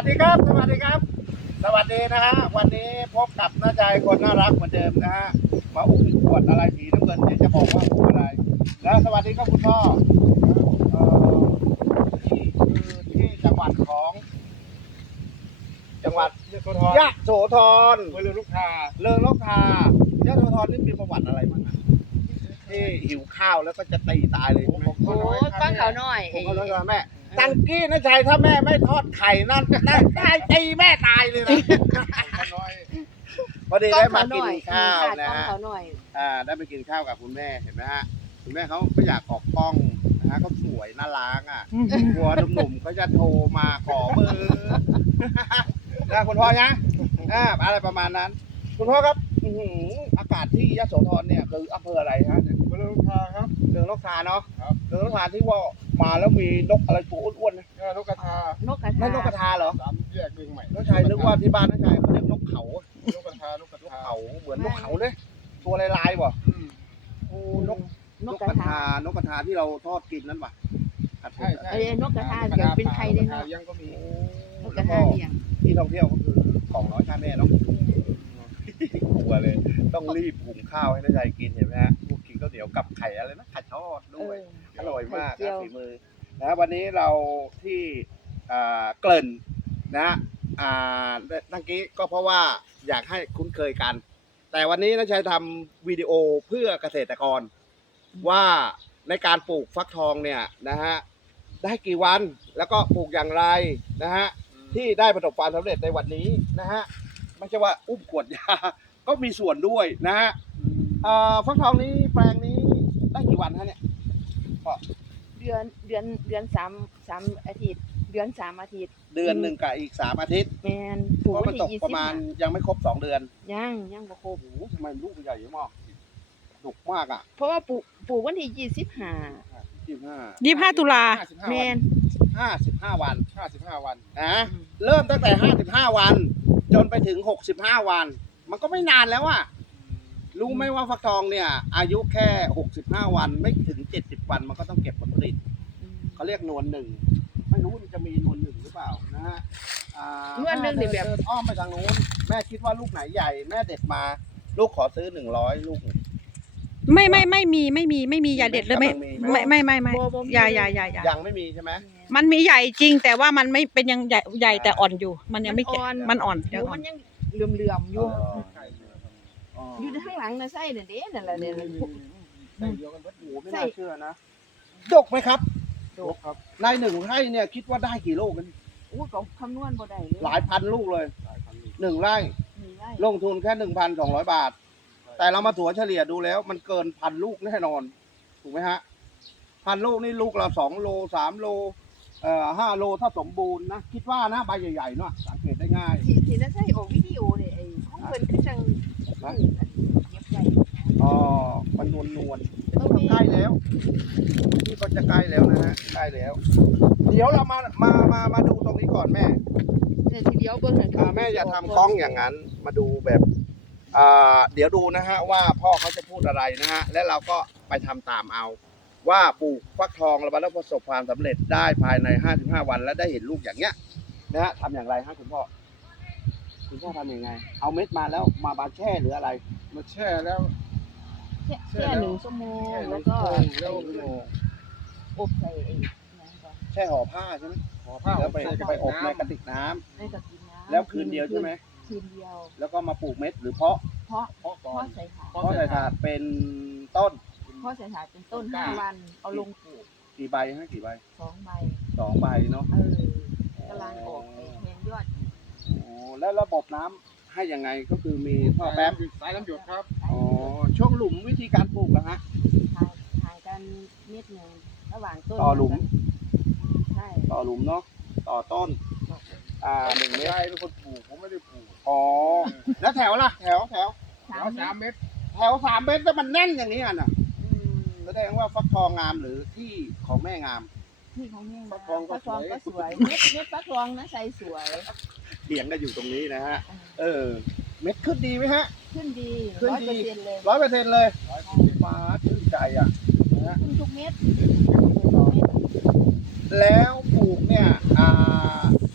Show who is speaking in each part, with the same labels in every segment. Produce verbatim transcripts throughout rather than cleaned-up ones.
Speaker 1: สดีครับสวัสดีครับสวัสดีนะฮะวันนี้พบกับน้าใจคนน่ารักเหมือนเดิมนะฮะมาอุ้มขวดอะไรสีน้ำเงินเดี๋ยวจะบอกว่าอุ้มอะไรแล้วสวัสดีครับคุณพ่อเอ่อที่คือที่จังหวัดของจังหวัด
Speaker 2: ยะโสธร
Speaker 1: ยะโสธร
Speaker 2: เรือลูกคา
Speaker 1: เริงนกทายะโสธรนี่มีประวัติอะไรบ้างอะที่หิวข้าวแล้วก็จะตีตายเลยใช่ไหม
Speaker 3: โอ้ยฟังเขาหน่อย
Speaker 1: ผมก็เลยว่าแม่ตังกี้นะชัยถ้าแม่ไม่ทอดไข่นั่นได้ได้ตีแม่ตายเลยนะ
Speaker 2: น้อย
Speaker 1: พอดี
Speaker 3: ต้อ
Speaker 1: ได้
Speaker 3: ง
Speaker 1: มา
Speaker 3: เขาห
Speaker 1: กิน
Speaker 3: น่อย
Speaker 1: ข้าว
Speaker 3: ค่ะ
Speaker 1: นะ
Speaker 3: ต้อง
Speaker 1: ฮะ
Speaker 3: เขาหน่อย
Speaker 1: อ่าได้ไปกินข้าวกับคุณแม่เห็นไหมฮะคุณแม่เขาไม่อยากออกกล้องนะฮะเขาสวยน่ารักอ่ะกลัวหนุ่มๆเขาจะโทรมาขอเบอร์นะคุณพ่อนะอ่าอะไรประมาณนั้น คุณพ่อครับอื้อหืออากาศที่ยะโสธรเนี่ยคืออำเภออะไรฮะเนี่ย
Speaker 2: เรือลูกคาครับ
Speaker 1: เรืองนกทาเนาะ
Speaker 2: ครับ
Speaker 1: เรืองนกทาที่ว่ามาแล้วมีนกอะไรตัวอ้วนๆนะ
Speaker 2: ยะนกกระทาน
Speaker 3: กกระ
Speaker 1: ไม่
Speaker 3: ทาน
Speaker 1: กกระทาเหรอ
Speaker 2: สามแยกเมืองใหม่
Speaker 1: น้องชายนึกว่าที่บ้านน้องชายเขาเรียกนกเขา
Speaker 2: นกกระทานกกระ
Speaker 1: นก
Speaker 2: ทา
Speaker 1: เขาเหมือนนกเขาเลยตัวลายๆบ่
Speaker 2: อืม
Speaker 1: โอ้นก
Speaker 3: น
Speaker 1: น
Speaker 3: ก
Speaker 1: ก
Speaker 3: ก
Speaker 1: ก
Speaker 3: ระ
Speaker 1: ระ
Speaker 3: ทา
Speaker 1: ทานกกระทาที่เราทอดกินนั่นป่ะครับ
Speaker 2: ใช่ใช่
Speaker 3: เอ้ยนกกระทาเดี๋ยวเป็นไข่ได้เนาะ
Speaker 2: ยังก็มี
Speaker 3: นกกระทาเลี้ยง
Speaker 1: ที่ท่องเที่ยวก็คือของน้อยชาแม่เนาะกลัวเลย ต้องรีบหุงข้าวให้น้าใจกินเห็นไหมฮะพวกกินข้าวเหนียวกับไข่อะไรนะไข่ทอด
Speaker 3: เอ
Speaker 1: ด้วย
Speaker 3: อ
Speaker 1: อร่อยมาก
Speaker 3: ไข่เจี
Speaker 1: นะ
Speaker 3: ยว
Speaker 1: ฝีมือนะวันนี้เราที่อ่าเกริ่นนะอ่าเมื่อกี้ก็เพราะว่าอยากให้คุ้นเคยกัน แต่วันนี้น้าชัยทำวิดีโอเพื่อเกษตรกร ว่าในการปลูกฟักทองเนี่ยนะฮะได้กี่วันแล้วก็ปลูกอย่างไรนะฮะที่ได้ประสบความสำเร็จในวันนี้นะฮะไม่ใช่ว่าอุ้มขวดยา ก็มีส่วนด้วยนะฮะอ่าฟักทองนี้แปลงนี้ได้กี่วันฮะเนี่ย
Speaker 3: เดือนเดือนเดือนสามสามอาทิตย์ เดือนสามอาทิตย์
Speaker 1: เดือนหนึ่งกับอีกสามอาทิตย์
Speaker 3: แมนถูก
Speaker 1: เพราะ
Speaker 3: วั
Speaker 1: มัน น
Speaker 3: ที่
Speaker 1: ตก
Speaker 3: ยี่
Speaker 1: ป
Speaker 3: สิบ
Speaker 1: ระมาณยังไม่ครบสองเดือน
Speaker 3: ยังยังบ่ครบ
Speaker 1: โอ้โหทำไมลูกมันใหญ่เยอะมากดกมากอ่ะ
Speaker 3: เพราะว่าปลูกปลูกวันที่ยี่สิบห้า
Speaker 1: ยี่สิบห้า
Speaker 4: ยี่สิบห้าตุลา
Speaker 2: ห้าสิบห้า
Speaker 3: แม
Speaker 2: วัน
Speaker 3: น
Speaker 1: ห้าสิบห้าวัน
Speaker 2: ห้าสิบห้าวัน
Speaker 1: นะ เริ่มตั้งแต่ห้าสิบห้าวัน จนไปถึงหกสิบห้าวัน มันก็ไม่นานแล้วอ่ะรู้ไหมว่าฟักทองเนี่ย อายุแค่หกสิบห้าวันไม่ถึงเจ็ดสิบวันมันก็ต้องเก็บผลผลิต
Speaker 3: อืม
Speaker 1: เขาเรียกนวลหนึ่งไม่รู้มันจะมีนวลหนึ่งหรือเปล่านะฮะอ่าน
Speaker 3: วลหนึ่งนี่แบบ
Speaker 1: เดิอ้อมไปทางนู้นแม่คิดว่าลูกไหนใหญ่แม่เด็ดมา ลูกขอซื้อหนึ่งร้อยลูก
Speaker 4: ไม่ไม่ไม่มีไม่มีไม่มีอย่าเด็ดเลยไม่
Speaker 1: กำลังมีไหม
Speaker 4: ไม่ไม่ไม่ไม่
Speaker 3: บ่บ่มี
Speaker 4: อย่าอย่าอย่าอย่า
Speaker 1: ยังไม่มีใช่ไหม
Speaker 4: มันมีใหญ่จริง แต่ว่ามันไม่เป็นยังใหญ่ใหญ่แต่อ่อนอยู่ มันยังไม่แก่
Speaker 3: มันอ่อน
Speaker 4: มันอ่อน
Speaker 3: ห
Speaker 4: ยัง
Speaker 3: มู
Speaker 4: อ่อ
Speaker 3: มัน นยังเหลื่อมๆอยู่
Speaker 1: อ๋อ
Speaker 3: อยู่ข้างหลังนะไส้เด่นเด้นั่นแหละเนี่ย
Speaker 1: ใส่เดียวกันวัดหูไม่
Speaker 3: ใส่
Speaker 1: น่าเชื่อนะดกไหมครับ
Speaker 2: โดกครับ
Speaker 1: ในหนึ่งไร่เนี่ยคิดว่าได้กี่ลูกกัน
Speaker 3: อู้ก็คำนวณบ่ได้เลย
Speaker 1: หลายพันลูกเลย
Speaker 2: หลายพันลูก
Speaker 1: หนึ่งไร่
Speaker 3: มีไร่
Speaker 1: ลงทุนแค่หนึ่งพันสองร้อยบาท แต่เรามาถัวเฉลี่ยดูแล้ว มันเกินพันลูกแน่นอน ถูกไหมฮะพันลูกนี่ลูกละสองโลสามโลเอ่อห้าโลถ้าสมบูรณ์นะ คิดว่านะใบใหญ่ๆเนาะสังเกตได้ง่าย
Speaker 3: ที่ที่นั่นใช่ออกวิดีโอเนี่ยไอ้ของเพิ่นคือจังปลูกอันเก็บไว้
Speaker 1: อ๋อมันนวลนวล
Speaker 3: เออ
Speaker 1: ๆใกล้แล้วนี่ก็จะใกล้แล้วนะฮะใกล้แล้ว เดี๋ยวเรามามามามาดูตรงนี้ก่อนแม่
Speaker 3: เนี่ยทีเดียวเบิ่งนั่น
Speaker 1: อ่าแม่อย่าทำกล้องอย่างนั้นมาดูแบบอ่าเดี๋ยวดูนะฮะว่าพ่อเขาจะพูดอะไรนะฮะและเราก็ไปทำตามเอา ว่าปลูกฟักทองแล้วประสบความสำเร็จได้ภายในห้าสิบห้าวัน และได้เห็นลูกอย่างเงี้ยนะฮะทำอย่างไรฮะคุณพ่อคุณพ่อทำยังไง เอาเม็ดมาแล้วมาบาแช่หรืออะไร
Speaker 2: มาแช่แล้ว
Speaker 3: แค่แค่หนึ่งชั่วโมงแล้วก็
Speaker 2: แล้ว
Speaker 3: อบใส่ไอ้นั่นก่อน
Speaker 1: แช่ห่อผ้าใช่ไหม
Speaker 2: ห่อผ้า
Speaker 1: แล้วไป
Speaker 2: ใส่
Speaker 1: ไปอบใน
Speaker 2: น้ำ
Speaker 1: กระติกน้ำ
Speaker 3: ในกระติกน้ำ
Speaker 1: แล้วคืนเดียวใช่ไหม
Speaker 3: คืนเดียว
Speaker 1: แล้วก็มาปลูกเม็ดหรือเพาะ
Speaker 3: เพราะ
Speaker 2: เพาะ
Speaker 3: เพ
Speaker 2: ก่อ
Speaker 3: ราะ
Speaker 2: น
Speaker 3: ใส่ถาด
Speaker 1: เพาะใส่ถาดเป็นต้น
Speaker 3: เพราะใส่ถาดเป็นต้นห้าวันเอาลงปลูก
Speaker 1: กี่ใบฮะกี่ใบ
Speaker 3: สองใบ
Speaker 1: สองใบเนาะ
Speaker 3: เออกำลังออกไอ้แทงยอด
Speaker 1: อ๋อแล้วระบบน้ำให้ยังไงก็คือมีท่อแป๊บ
Speaker 2: สายน้ำหยดครับ
Speaker 1: อ๋อช่วงหลุมวิธีการปลูกนะฮะ
Speaker 3: ถ่ายถ่ายกันเม็ดหนึ่งระหว่างต้น
Speaker 1: ต่อหลุม
Speaker 3: ใช่
Speaker 1: ต่อหลุมเนาะต่อต้น อ่าหนึ่งเมตร
Speaker 2: ยายเป็นคนปลูกผมไม่ได้ปลูก
Speaker 1: อ๋อแล้วแถวล่ะแถวแถว
Speaker 3: สา
Speaker 2: แล้ว
Speaker 3: ม
Speaker 2: สามเม็ด
Speaker 1: แถวสามเมตรแล้วมันแน่นอย่างนี้อ่ะน่ะ
Speaker 3: อืม
Speaker 1: แสดงว่าฟักทองงามหรือที่ของแม่งาม
Speaker 3: ที่ของแม่
Speaker 2: ฟักทองก็
Speaker 3: ฟักทอง
Speaker 2: สวย
Speaker 3: ก็สวยเม็ดเม็ดฟักทองนะใส่สวย
Speaker 1: เถียงกันอยู่ตรงนี้นะฮะ
Speaker 3: อ่า
Speaker 1: เออ เม็ดขึ้นดีไหมฮะ
Speaker 3: ขึ้นดี
Speaker 1: ขึ้น
Speaker 3: ร้อย
Speaker 1: ดี
Speaker 3: เปอร์เซ็นต์เลย
Speaker 1: ร้อยเปอร์เซ็นต์เลย
Speaker 2: ร้อยเปอร์เซ็นต์
Speaker 1: ฟ้าชื่นใจอ่ะนะฮะ
Speaker 3: ขึ้นทุกเม็ด
Speaker 1: แล้วปลูกเนี่ย อ่า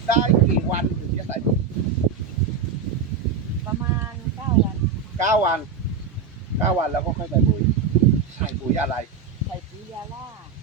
Speaker 1: ได้กี่วันถึงจะใส่ปุ๋ย
Speaker 3: ประมาณเก้าวัน
Speaker 1: เก้าวันเก้าวันแล้วก็ค่อยใส่ปุ๋ยใส่ปุ๋ยอะไร
Speaker 3: ใส่ปุ๋ยยาล่าย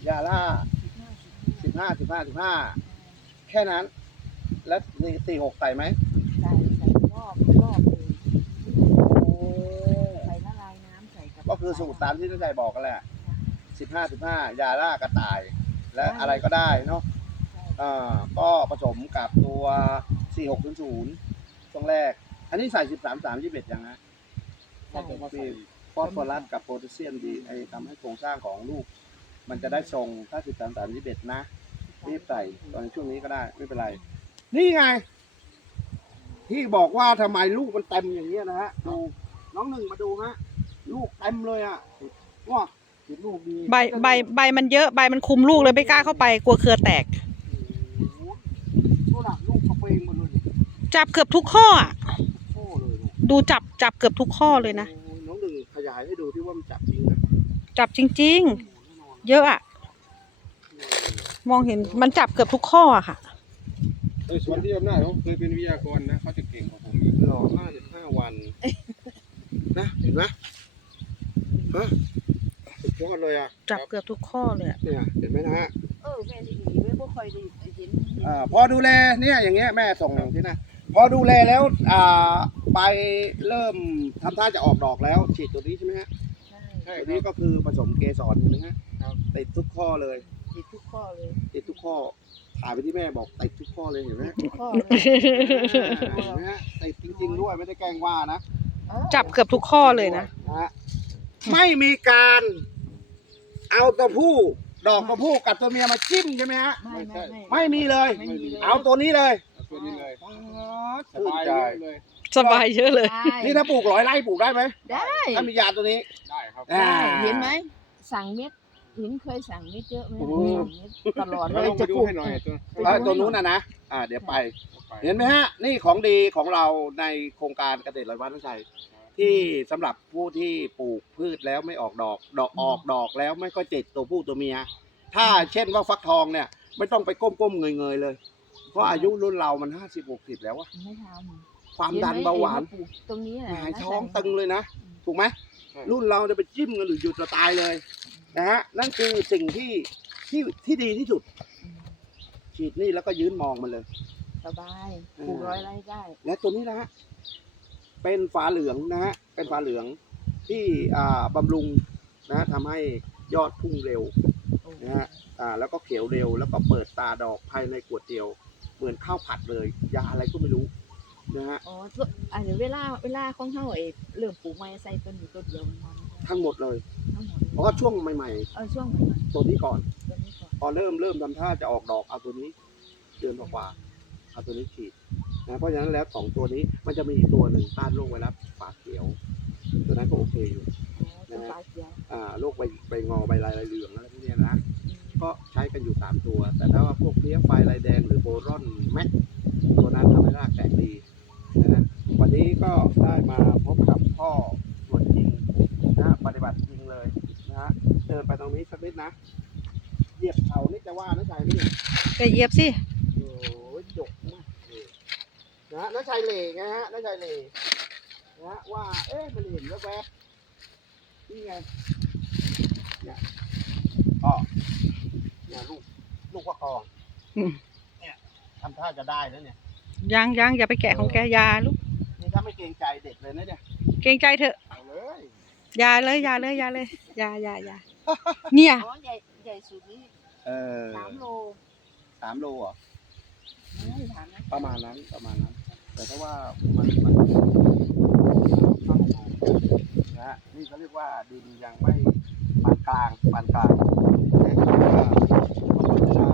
Speaker 1: าล่า
Speaker 3: สิบห้าสิบห้า
Speaker 1: สิบห้าสิบห้าสิบห้าแค่นั้น แล้วสี่หกใส่ไหม
Speaker 3: ใส่ใส่รอบรอบเลย
Speaker 1: โอ้
Speaker 3: ใส่ละลายน้ำใส่กับ
Speaker 1: ก็คือสูตรตามที่ท่านใจบอกกันแหละสิบห้าสิบห้ายาล่ากระต่าย และอะไรก็ได้เนาะ
Speaker 3: ใช่
Speaker 1: อ่าก็ผสมกับตัวสี่หกศูนย์ศูนย์ช่วงแรก อันนี้ใส่สิบสามสามยี่สิบเอ็ดยังฮะ
Speaker 2: ใช่ผมก็ใส่
Speaker 1: ฟอสฟอรัสกับโพแทสเซียมดีไอทำให้โครงสร้างของลูก มันจะได้ทรงถ้าสิบสามสามยี่สิบเอ็ดนะรีบใส่ตอนช่วงนี้ก็ได้ไม่เป็นไร นี่ไง ที่บอกว่าทำไมลูกมันเต็มอย่างเงี้ยนะฮะดูน้องหนึ่งมาดูฮะ ลูกเต็มเลยอ่ะว่า
Speaker 2: ติดลูกดี
Speaker 4: ใบใบใบมันเยอะใบมันคุมลูกเลยไม่กล้าเข้าไปกลัวเครือแตก
Speaker 1: โอ้โหลูกหนักลูกกระเปงหมดเลย
Speaker 4: จับเกือบทุกข้ออะ
Speaker 1: โอ้เลยลูก
Speaker 4: ดูจับจับเกือบทุกข้อเลยนะ
Speaker 1: โอ้ยน้องหนึ่งขยายให้ดูที่ว่ามันจับจริงนะ
Speaker 4: จับจริง ๆ เยอะอะมองเห็นมันจับเกือบทุกข้ออะค่ะ
Speaker 2: เออสวนที่อำนาจเขาเคยเป็นวิทยากรนะเขาจะเก่งกว่าผมอีก
Speaker 1: รอห้าสิบห้าวัน นะเห็นไหมฮะสุดยอดเลยอ่ะ
Speaker 4: จับเกือบทุกข้อเลยอะ
Speaker 1: เนี่ยเห็นไหมนะฮะ
Speaker 3: เออแม่ดีดีไม่บ่ค่อยได้เห็น
Speaker 1: อ่าพอดูแลเนี่ยอย่างเงี้ยแม่ส่งอย่างที่นะพอดูแลแล้วอ่าใบเริ่มทำท่าจะออกดอกแล้วฉีดตัวนี้ใช่ไหมฮะ
Speaker 3: ใช่
Speaker 2: ใช่
Speaker 1: ตัว
Speaker 2: ครั
Speaker 1: นี้
Speaker 2: บ
Speaker 1: ก็คือผสมเกสรใช่ไหมฮะ
Speaker 2: ครับ
Speaker 1: ติดทุกข้อเลย
Speaker 3: ติดทุกข้อเลย
Speaker 1: ติดทุกข้อถ่ายไปที่แม่บอกติดทุกข้อเลยเห็นไหม
Speaker 3: ทุกข้อเลย
Speaker 1: อ่าเห็นไหมฮะติดจริงๆด้วยไม่ได้แกล้งว่านะ
Speaker 3: เออ
Speaker 4: จับเกือบทุกข้อเลยนะ
Speaker 1: ฮะไม่มีการเอาตัวผู้ดอกตัวผู้กับตัวเมียมาจิ้มใช่ไหมฮะ
Speaker 3: ไม่ไม่ไม่
Speaker 1: ไม่มีเลย
Speaker 3: ไม่มีเลย
Speaker 1: เอาตัวนี้เลย
Speaker 2: เอาตัวนี้เลยส
Speaker 1: ชื่น
Speaker 2: บาย
Speaker 1: ใจ
Speaker 2: เยอะเลย
Speaker 4: สบายเยอะเลย
Speaker 3: ได้
Speaker 1: นี่ถ้าปลูกร้อยไร่ปลูกได้ไหม
Speaker 3: ได้
Speaker 1: ถ้ามียาตัวนี้
Speaker 2: ได้ครับ
Speaker 1: อ่า
Speaker 3: ได้เห็นไหมสั่งเม็ดเห็นเคยสั่งเม็ดเยอะไหม
Speaker 1: โอ้โห
Speaker 3: สั่งเม็ดตลอดเล
Speaker 2: เรา
Speaker 3: ย
Speaker 2: ลองไป
Speaker 3: จะ
Speaker 2: ดู
Speaker 3: ปลูก
Speaker 2: ให้หน่อยตัว
Speaker 1: เอ้ยตัวนู้นนะนะอ่าเดี๋ยวไป
Speaker 2: ไป
Speaker 1: เห็นไหมฮะ นี่ของดีของเราในโครงการเกษตรร้อยวันน้ำชัยที่สำหรับผู้ที่ปลูกพืชแล้วไม่ออกดอก ดอกออกดอกแล้วไม่ก็ติดตัวผู้ตัวเมีย ถ้าเช่นว่าฟักทองเนี่ย ไม่ต้องไปก้มๆเงยๆเลย เพราะอายุรุ่นเรามันห้าสิบหกสิบแล้วอะ
Speaker 3: ไม่ท
Speaker 1: ความ
Speaker 3: ำ
Speaker 1: ดันเบาหวาน
Speaker 3: เห็ไหมไอ้มะปลูกตรงนี้
Speaker 1: ห
Speaker 3: นะ
Speaker 1: งายท้องตึงเลยนะ ถูกไหมรุ่นเราจะไปจิ้มกันหรือหยุดจะตายเลยนะฮะนั่นคือสิ่งที่ที่ที่ดีที่สุด ฉีดนี่แล้วก็ยืนมองมันเลย
Speaker 3: สบายปลูกร้อยไร่ได้
Speaker 1: และตัวนี้นะฮะเป็นฝาเหลืองนะฮะเป็นฝาเหลืองที่อ่าบำรุงนะทำให้ยอดพุ่งเร็วนะฮะอ่าแล้วก็เขียวเร็ว แล้วก็เปิดตาดอกภายในขวดเดียว เหมือนข้าวผัดเลยยาอะไรก็ไม่รู้นะฮะ
Speaker 3: อ๋อตัวอันนี้เวลาเวลาของเฮาไอ้เริ่มปลูกไม้ใส่ต้นนี้ต้นเดียวมันมัน
Speaker 1: ทั้งหมดเลย
Speaker 3: ทั้งหมด
Speaker 1: เพราะว่าช่วงใหม่
Speaker 3: เออช่วงใหม่
Speaker 1: ๆตัวนี้ก่อน
Speaker 3: ๆตัวนี้ก่อน
Speaker 1: พอเริ่มเริ่มทำท่าจะออกดอกเอาตัวนี้เดือนกว่าๆเอาตัวนี้ฉีดนะเพราะฉะนั้นแล้วสองตัวนี้มันจะมีอีกตัวหนึ่งต้านโรคไวรัสปากเขียว ตัวนั้นก็โอเคอยู่
Speaker 3: อ๋อต้นปลาเขียว
Speaker 1: อ่าโรคใบใบงอใบลายลายเหลืองอะไรพวกเนี้ยนะ ก็ใช้กันอยู่สามตัว แต่ถ้าว่าพวกเพี้ยไฟลายแดงหรือโบรอนแม็กตัวนั้นทำให้รากแตกดีนะฮะวันนี้ก็ได้มาพบกับพ่อส่วนจริงนะปฏิบัติจริงเลยนะฮะเดินไปตรงนี้สักนิดนะเหยียบเขานี่จะว่านะชายนี่
Speaker 4: ก็เหยียบสิ
Speaker 1: โอ้ยดกมากเลยนะฮะน้าชายเหล่ไงฮะน้าชายเหล่นะฮะว่าเอ๊ะมันเห็นแวบๆนี่ไงเนี่ยอ๋อเนี่ยลูกลูกว่าคอง
Speaker 4: อืม
Speaker 1: เนี่ยทำท่าจะได้แล้วเนี่ย
Speaker 4: ยังยังอย่าไปแกะของแกอยาลูก
Speaker 1: นี่ถ้าไม่เกรงใจเด็กเลยนะเนี่ย
Speaker 4: เกรงใจเถอะ
Speaker 1: เอาเลย
Speaker 4: อยาเลยอยาเลยอยาเลยอยาอยาอยาเนี่ย
Speaker 3: อ๋อใหญ่ใหญ่สุดนี่
Speaker 1: เออ
Speaker 3: สามโล
Speaker 1: สามโลเหรอ
Speaker 3: ไม่ถามนะ
Speaker 1: ประมาณนั้นประมาณนั้น แต่ถ้าว่ามันมันเข้าโลนะฮะนี่เขาเรียกว่าดินยังไม่ปานกลางปานกลางนะก็ได้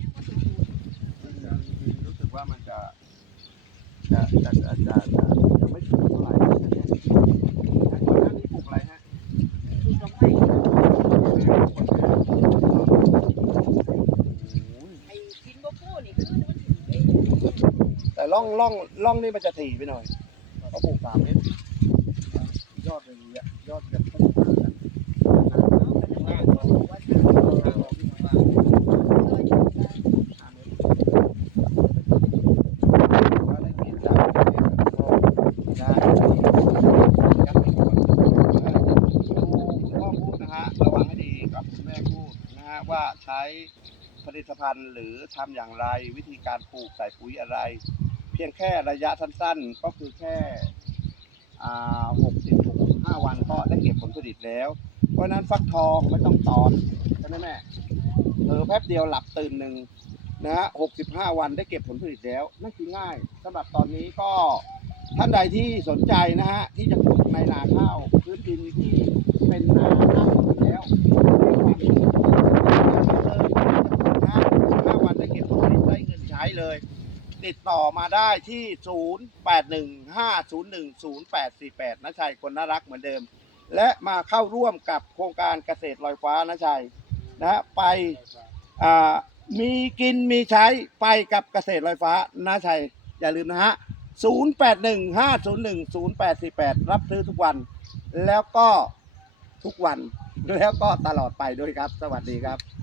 Speaker 1: รู้สึกว่ามันจะจะจะจะจะจะจะไม่ถึงเท่าไหร่นะเนี่ยแล้วก่อนหน้านี้ปลูกอะไรฮะ
Speaker 3: คือลงให้ไอ้กินบ่พูนี่คือมันถึงไอ้
Speaker 1: แต่ร่องร่องร่องนี่มันจะถี่ไปหน่อยเขาปลูกสามเมตรยอดอย่างเงี้ยยอดจะพุ่งขึ้นกันห้าเมตรห้าเมตรว่าใช้ผลิตภัณฑ์หรือทำอย่างไรวิธีการปลูกใส่ปุ๋ยอะไร เพียงแค่ระยะสั้นๆก็คือแค่อ่าหกสิบหกสิบห้าวันก็ได้เก็บผลผลิตแล้ว เพราะฉะนั้นฟักทองไม่ต้องตอนใช่ไหมแม่เออแป๊บเดียวหลับตื่นหนึ่งนะฮะหกสิบห้าวันได้เก็บผลผลิตแล้วนั่นคือง่ายสำหรับตอนนี้ก็ท่านใดที่สนใจนะฮะที่จะปลูกในนาข้าวพื้นดินที่เป็นนาข้าวอยู่แล้วมีความสุขเลยนะห้าวันได้เก็บผลผลิตได้เงินใช้เลย ติดต่อมาได้ที่ ศูนย์ แปด หนึ่ง ห้า ศูนย์ หนึ่ง ศูนย์ แปด สี่ แปดนะชัยคนน่ารักเหมือนเดิม และมาเข้าร่วมกับโครงการเกษตรลอยฟ้านะชัยนะไปอ่ามีกินมีใช้ไปกับเกษตรลอยฟ้านะชัยอย่าลืมนะฮะ ศูนย์ แปด หนึ่ง ห้า ศูนย์ หนึ่ง ศูนย์ แปด สี่ แปด รับซื้อทุกวัน แล้วก็ทุกวันแล้วก็ตลอดไปด้วยครับ สวัสดีครับ